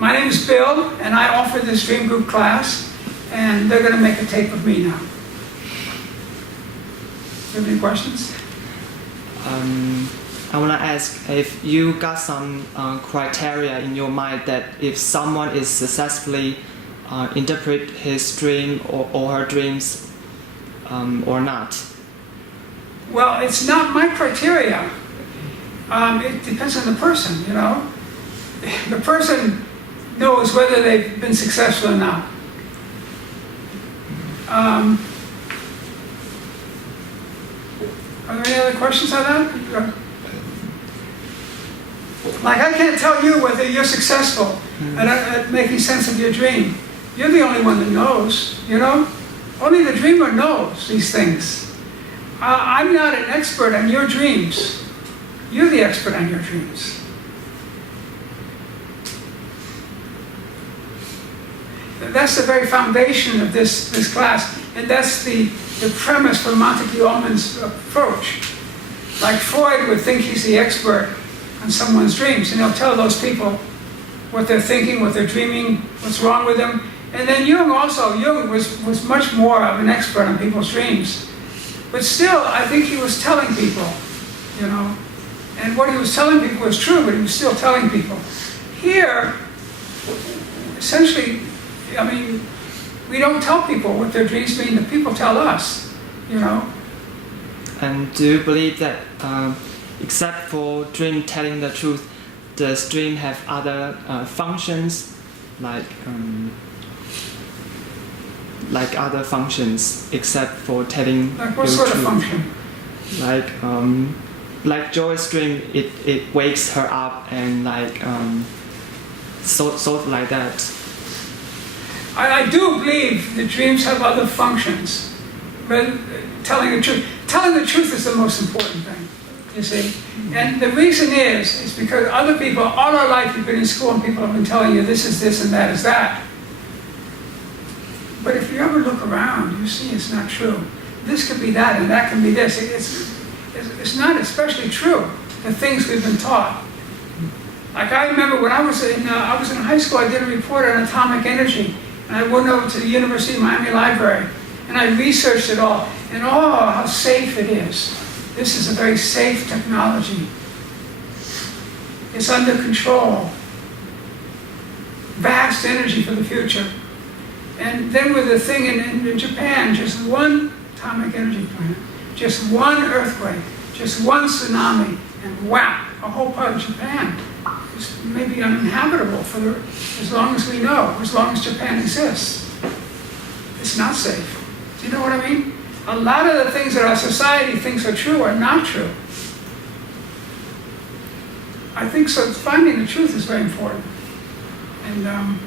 My name is Bill, and I offer this dream group class, and they're going to make a tape of me now. Do you have any questions? I want to ask if you got some criteria in your mind that if someone is successfully interpret his dream or her dreams or not. Well, it's not my criteria. It depends on the person, you know. The person knows whether they've been successful or not. Are there any other questions on that? Like, I can't tell you whether you're successful at making sense of your dream. You're the only one that knows, you know? Only the dreamer knows these things. I'm not an expert on your dreams. You're the expert on your dreams. That's the very foundation of this class, and that's the premise for Montague Ullman's approach. Like Freud would think he's the expert on someone's dreams, and he'll tell those people what they're thinking, what they're dreaming, what's wrong with them. And then Jung was much more of an expert on people's dreams. But still, I think he was telling people, you know, and what he was telling people was true, but he was still telling people. Here, essentially, I mean, we don't tell people what their dreams mean, the people tell us, you know. And do you believe that except for dream telling the truth, does dream have other functions, like other functions except for telling like what sort of function? Like Joy's dream, it wakes her up and like sort of like that. I do believe that dreams have other functions, but telling the truth is the most important thing, you see. And the reason is because other people, all our life you've been in school and people have been telling you this is this and that is that. But if you ever look around, you see it's not true. This could be that and that can be this. It's not especially true, the things we've been taught. Like I remember when I was in high school, I did a report on atomic energy. And I went over to the University of Miami Library, and I researched it all. And oh, how safe it is. This is a very safe technology. It's under control. Vast energy for the future. And then with the thing in Japan, just one atomic energy plant, just one earthquake, just one tsunami, and whap, a whole part of Japan is maybe uninhabitable for as long as we know, as long as Japan exists. It's not safe. Do you know what I mean? A lot of the things that our society thinks are true are not true. I think so. Finding the truth is very important. And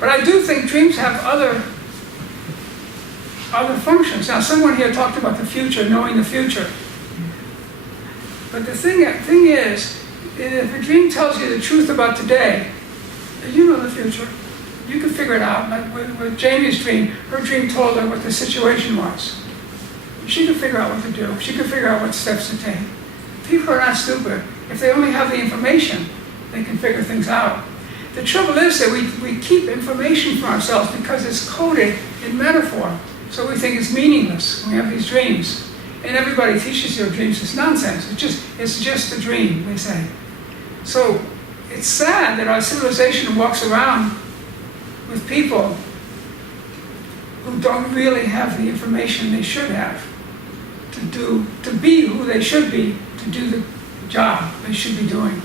but I do think dreams have other functions. Now, someone here talked about the future, knowing the future. But the thing is, if a dream tells you the truth about today, you know the future. You can figure it out. Like with Jamie's dream, her dream told her what the situation was. She could figure out what to do. She could figure out what steps to take. People are not stupid. If they only have the information, they can figure things out. The trouble is that we keep information for ourselves because it's coded in metaphor. So we think it's meaningless when we have these dreams. And everybody teaches you dreams. It's nonsense. It's just a dream, they say. So it's sad that our civilization walks around with people who don't really have the information they should have to be who they should be, to do the job they should be doing.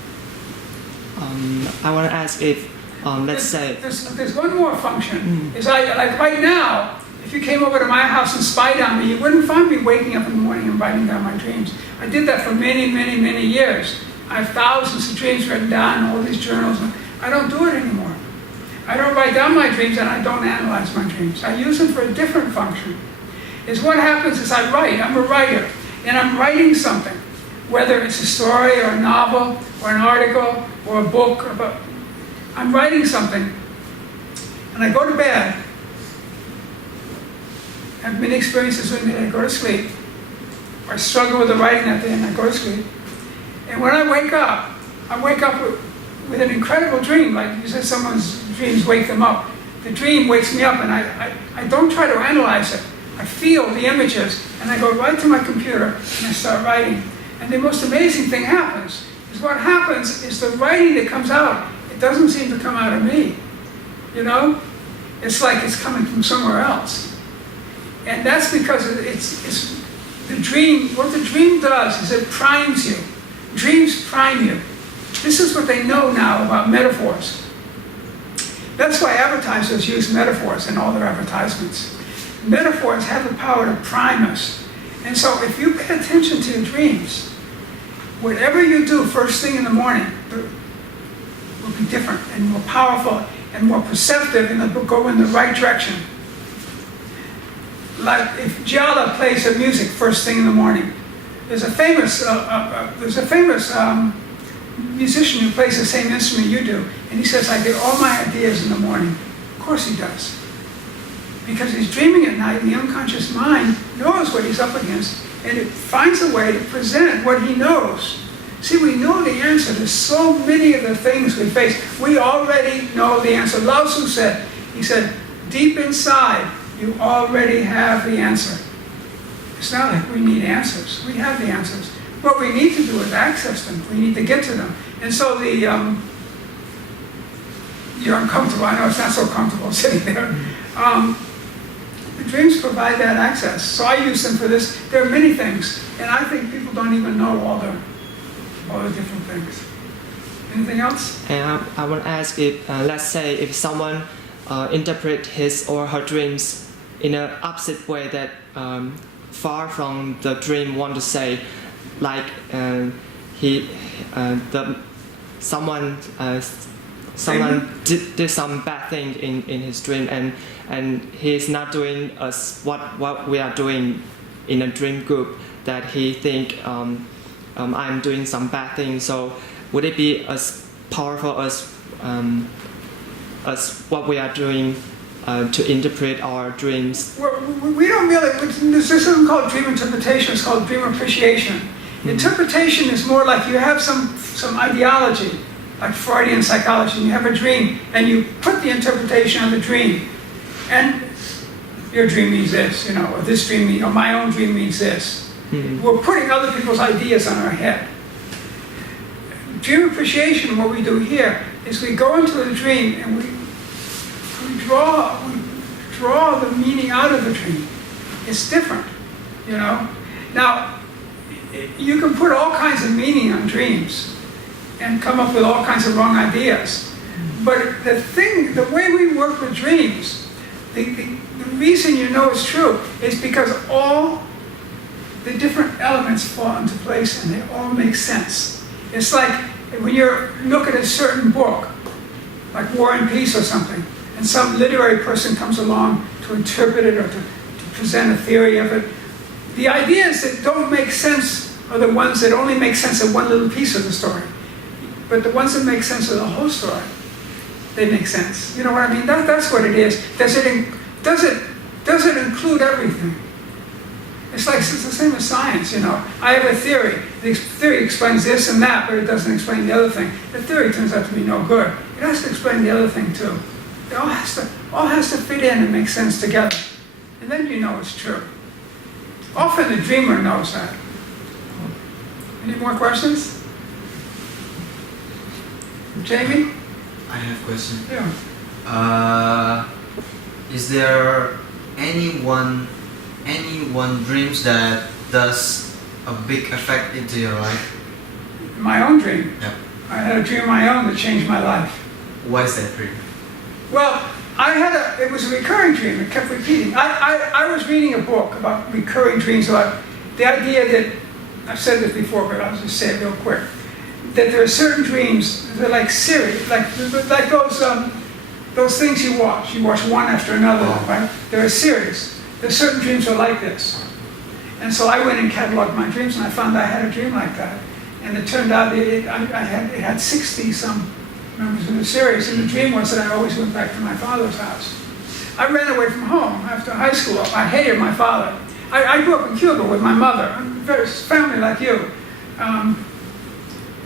I want to ask if, let's say... There's one more function. Is like right now, if you came over to my house and spied on me, you wouldn't find me waking up in the morning and writing down my dreams. I did that for many, many, many years. I have thousands of dreams written down in all these journals. I don't do it anymore. I don't write down my dreams and I don't analyze my dreams. I use them for a different function. What happens is I write. I'm a writer. And I'm writing something. Whether it's a story or a novel or an article or a book. I'm writing something. And I go to bed. I have many experiences with me. I go to sleep. I struggle with the writing that day and I go to sleep. And when I wake up with an incredible dream, like you said, someone's dreams wake them up. The dream wakes me up, and I don't try to analyze it. I feel the images, and I go right to my computer, and I start writing. And the most amazing thing happens, is what happens is the writing that comes out, it doesn't seem to come out of me. You know? It's like it's coming from somewhere else. And that's because it's the dream, what the dream does is it primes you. Dreams prime you. This is what they know now about metaphors. That's why advertisers use metaphors in all their advertisements. Metaphors have the power to prime us. And so if you pay attention to your dreams, whatever you do first thing in the morning will be different and more powerful and more perceptive, and it'll go in the right direction. Like if Gialla plays her music first thing in the morning, there's a famous musician who plays the same instrument you do, and he says, I get all my ideas in the morning. Of course he does. Because he's dreaming at night, and the unconscious mind knows what he's up against, and it finds a way to present what he knows. See, we know the answer to so many of the things we face. We already know the answer. Lao Tzu said, he said, deep inside, you already have the answer. It's not like we need answers. We have the answers. What we need to do is access them. We need to get to them. And so you're uncomfortable. I know it's not so comfortable sitting there. The dreams provide that access. So I use them for this. There are many things, and I think people don't even know all the different things. Anything else? And I want to ask if, let's say, if someone interpret his or her dreams in an opposite way that far from the dream want to say, like someone did some bad thing in his dream, and he's not doing what we are doing in a dream group, that he think I'm doing some bad thing. So would it be as powerful as what we are doing to interpret our dreams? We don't really, this isn't called dream interpretation, it's called dream appreciation. Interpretation is more like you have some ideology, like Freudian psychology, and you have a dream, and you put the interpretation on the dream. And your dream means this, or this dream means, or my own dream means this. We're putting other people's ideas on our head. Dream appreciation, what we do here, is we go into the dream and we draw the meaning out of the dream. It's different, Now, you can put all kinds of meaning on dreams and come up with all kinds of wrong ideas. But the way we work with dreams, the reason you know it's true is because all the different elements fall into place and they all make sense. It's like when you look at a certain book, like War and Peace or something, and some literary person comes along to interpret it or to present a theory of it. The ideas that don't make sense are the ones that only make sense of one little piece of the story. But the ones that make sense of the whole story, they make sense. You know what I mean? That's what it is. Does it include everything? It's the same as science, I have a theory. The theory explains this and that, but it doesn't explain the other thing. The theory turns out to be no good. It has to explain the other thing too. It all has to fit in and make sense together. And then you know it's true. Often the dreamer knows that. Any more questions? Jamie? I have a question. Yeah. Is there anyone dreams that does a big effect into your life? My own dream. Yeah. I had a dream of my own that changed my life. What is that dream? Well, it was a recurring dream. It kept repeating. I was reading a book about recurring dreams, about the idea that, I've said this before, but I'll just say it real quick, that there are certain dreams, they're like series, like those things you watch. You watch one after another, right? They're a series. There's certain dreams are like this. And so I went and cataloged my dreams, and I found I had a dream like that. And it turned out it had 60-some members of the series, and the dream was that I always went back to my father's house. I ran away from home after high school. I hated my father. I grew up in Cuba with my mother, very family like you. And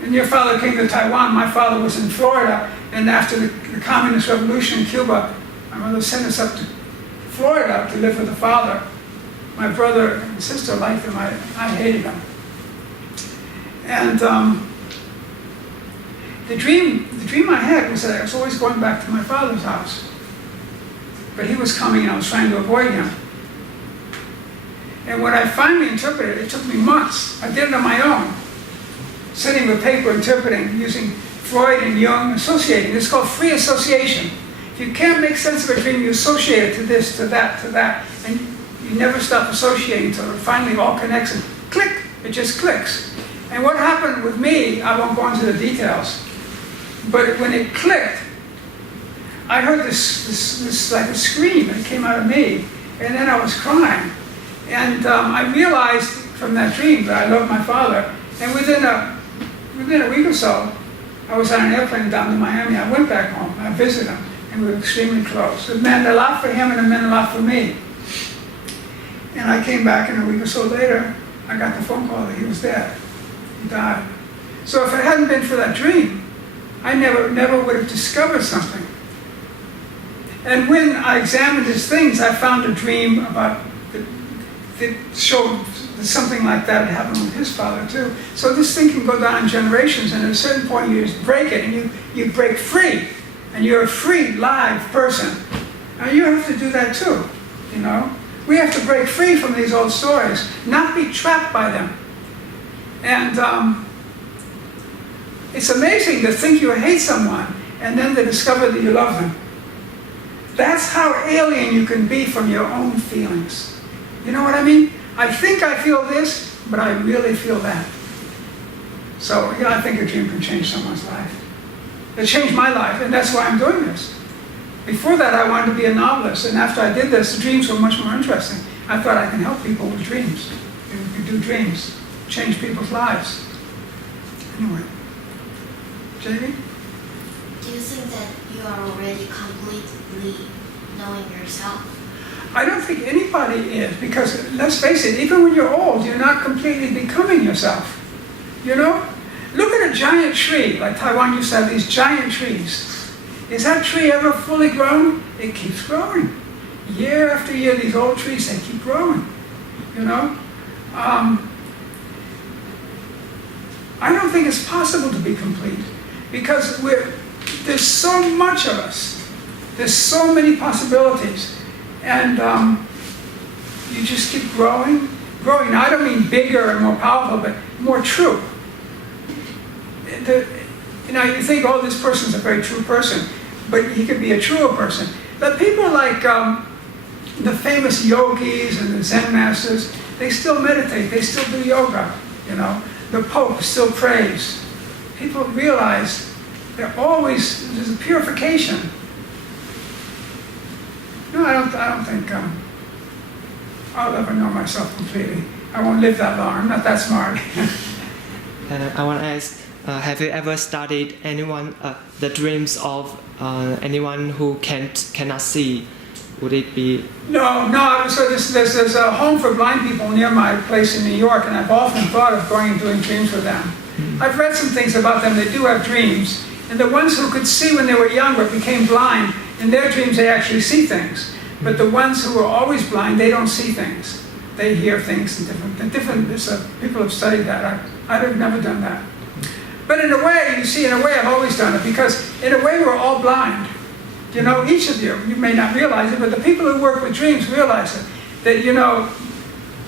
when your father came to Taiwan, my father was in Florida, and after the Communist Revolution in Cuba, my mother sent us up to Florida to live with the father. My brother and sister liked him. I hated him. And the dream I had was that I was always going back to my father's house. But he was coming and I was trying to avoid him. And when I finally interpreted it took me months. I did it on my own. Sitting with paper, interpreting, using Freud and Jung, associating. It's called free association. If you can't make sense of a dream, you associate it to this, to that, and you never stop associating until it finally all connects and click, it just clicks. And what happened with me, I won't go into the details, but when it clicked, I heard this like a scream, and it came out of me, and then I was crying. And I realized from that dream that I loved my father, and within a week or so, I was on an airplane down to Miami. I went back home, I visited him, and we were extremely close. It meant a lot for him and it meant a lot for me. And I came back, and a week or so later, I got the phone call that he was dead. He died. So if it hadn't been for that dream, I never would have discovered something. And when I examined his things, I found a dream about that showed something like that had happened with his father too. So this thing can go down in generations, and at a certain point you just break it, and you break free, and you're a free, live person. Now you have to do that too, you know. We have to break free from these old stories, not be trapped by them. And it's amazing to think you hate someone, and then to discover that you love them. That's how alien you can be from your own feelings. You know what I mean? I think I feel this, but I really feel that. So yeah, I think a dream can change someone's life. It changed my life, and that's why I'm doing this. Before that, I wanted to be a novelist, and after I did this, the dreams were much more interesting. I thought I can help people with dreams. You can do dreams, change people's lives. Anyway, Jamie? Do you think that you are already completely knowing yourself? I don't think anybody is, because let's face it, even when you're old, you're not completely becoming yourself. You know? Look at a giant tree, like Taiwan used to have these giant trees. Is that tree ever fully grown? It keeps growing. Year after year, these old trees, they keep growing. You know? I don't think it's possible to be complete, because there's so much of us. There's so many possibilities. And you just keep growing. Now, I don't mean bigger and more powerful, but more true. You know, you think, oh, this person's a very true person, but he could be a truer person. But people like the famous yogis and the Zen masters, they still meditate, they still do yoga, you know. The Pope still prays. People realize there's a purification. No, I don't think I'll ever know myself completely. I won't live that long. I'm not that smart. And I want to ask, have you ever studied the dreams of anyone who cannot see? Would it be? No. So there's a home for blind people near my place in New York, and I've often thought of going and doing dreams with them. Mm-hmm. I've read some things about them. They do have dreams, and the ones who could see when they were younger became blind. In their dreams, they actually see things. But the ones who are always blind, they don't see things. They hear things and different. People have studied that. I've never done that. But in a way, I've always done it, because in a way, we're all blind. You know, each of you may not realize it, but the people who work with dreams realize it. That, you know,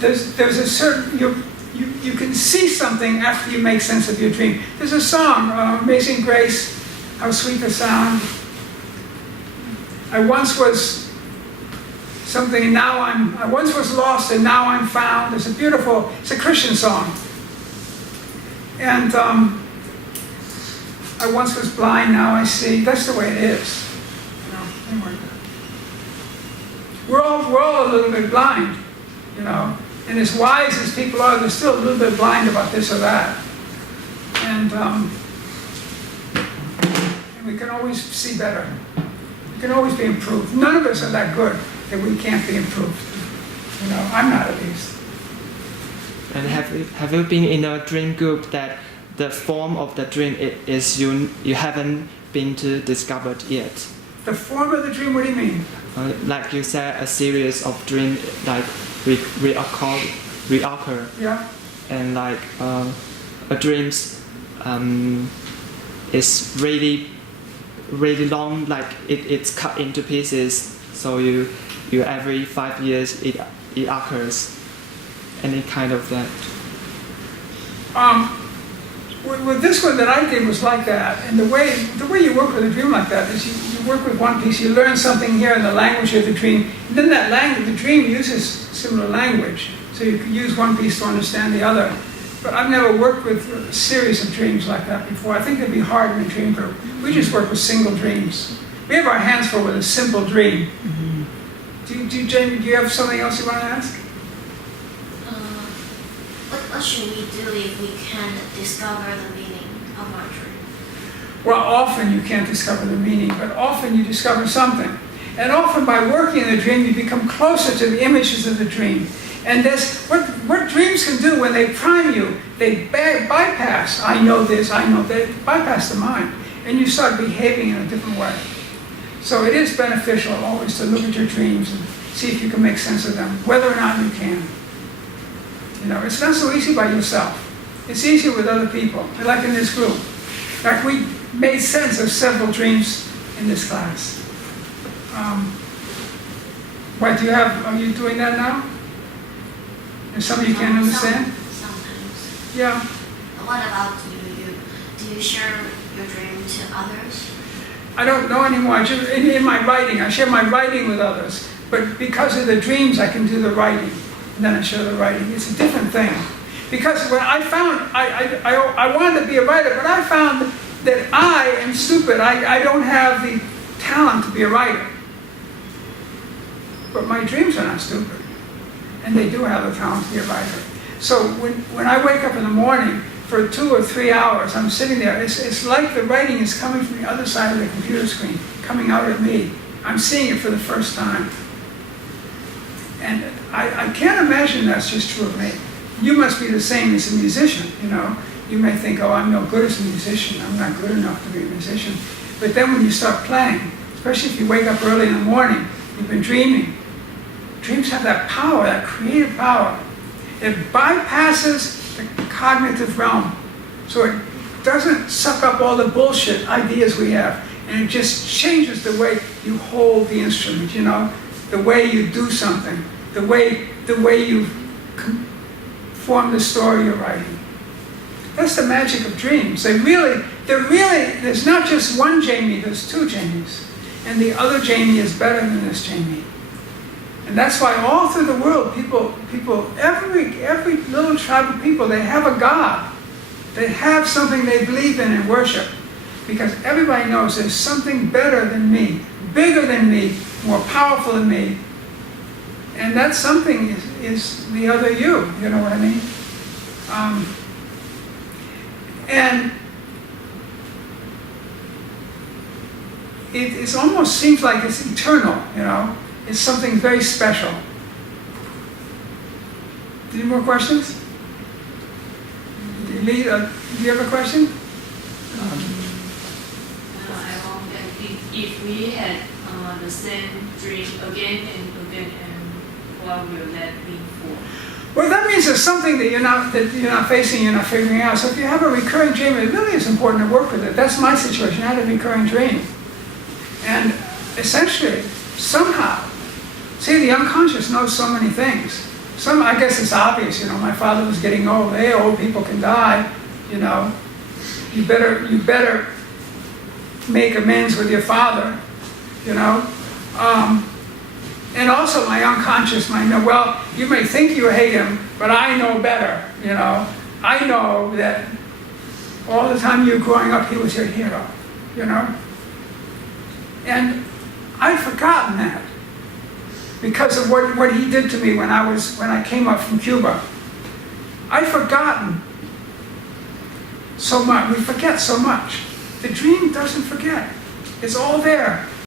there's a certain, you can see something after you make sense of your dream. There's a song, Amazing Grace, how sweet the sound. I once was something, and I once was lost, and now I'm found. It's a Christian song. And I once was blind, now I see. That's the way it is. You know, anyway. We're all a little bit blind, you know. And as wise as people are, they're still a little bit blind about this or that. And we can always see better. We can always be improved. None of us are that good that we can't be improved. You know, I'm not at least. And have you been in a dream group that the form of the dream is you haven't been to discovered yet. The form of the dream, what do you mean? Like you said, a series of dreams like reoccur, Yeah. and like a dreams is really long, like it's cut into pieces. So you every 5 years it occurs, any kind of that. With this one that I did was like that, and the way you work with a dream like that is you work with one piece, you learn something here in the language of the dream, and then that language, the dream uses similar language, so you can use one piece to understand the other. But I've never worked with a series of dreams like that before. I think it'd be hard in a dream group. We just work with single dreams. We have our hands full with a simple dream. Mm-hmm. Jamie, do you have something else you want to ask? What should we do if we can't discover the meaning of our dream? Well, often you can't discover the meaning, but often you discover something. And often by working in the dream, you become closer to the images of the dream. And that's what dreams can do when they prime you. They bypass, I know this, I know that, bypass the mind. And you start behaving in a different way. So it is beneficial always to look at your dreams and see if you can make sense of them, whether or not you can. You know, it's not so easy by yourself. It's easier with other people, like in this group. In fact, we made sense of several dreams in this class. Are you doing that now? And some you can't understand? Sometimes. Yeah. What about you? Do you share your dream to others? I don't know anymore. In my writing, I share my writing with others. But because of the dreams, I can do the writing. And then I share the writing. It's a different thing. Because when I found, I wanted to be a writer, but I found that I am stupid. I don't have the talent to be a writer. But my dreams are not stupid. And they do have the talent to be a writer. So when I wake up in the morning, for 2 or 3 hours, I'm sitting there. It's like the writing is coming from the other side of the computer screen, coming out at me. I'm seeing it for the first time. And I can't imagine that's just true of me. You must be the same as a musician, you know. You may think, oh, I'm no good as a musician. I'm not good enough to be a musician. But then when you start playing, especially if you wake up early in the morning, you've been dreaming. Dreams have that power, that creative power. It bypasses the cognitive realm. So it doesn't suck up all the bullshit ideas we have. And it just changes the way you hold the instrument, you know, the way you do something, the way you form the story you're writing. That's the magic of dreams. There's not just one Jamie, there's 2 Jamies. And the other Jamie is better than this Jamie. And that's why all through the world, people, every little tribe of people, they have a God. They have something they believe in and worship. Because everybody knows there's something better than me, bigger than me, more powerful than me. And that something is the other you know what I mean? And it almost seems like it's eternal, you know? It's something very special. Any more questions? Lee, do you have a question? I wonder if we had the same dream again and again, and what will that be for? Well, that means there's something that you're not facing, you're not figuring out. So if you have a recurring dream, it really is important to work with it. That's my situation. I had a recurring dream. And essentially, somehow, see, the unconscious knows so many things. I guess it's obvious, you know, my father was getting old. Hey, old people can die, you know. You better make amends with your father, you know. And also my unconscious mind know, well, you may think you hate him, but I know better, you know. I know that all the time you were growing up, he was your hero, you know. And I'd forgotten that because of what he did to me when I came up from Cuba. I'd forgotten so much. We forget so much. The dream doesn't forget. It's all there.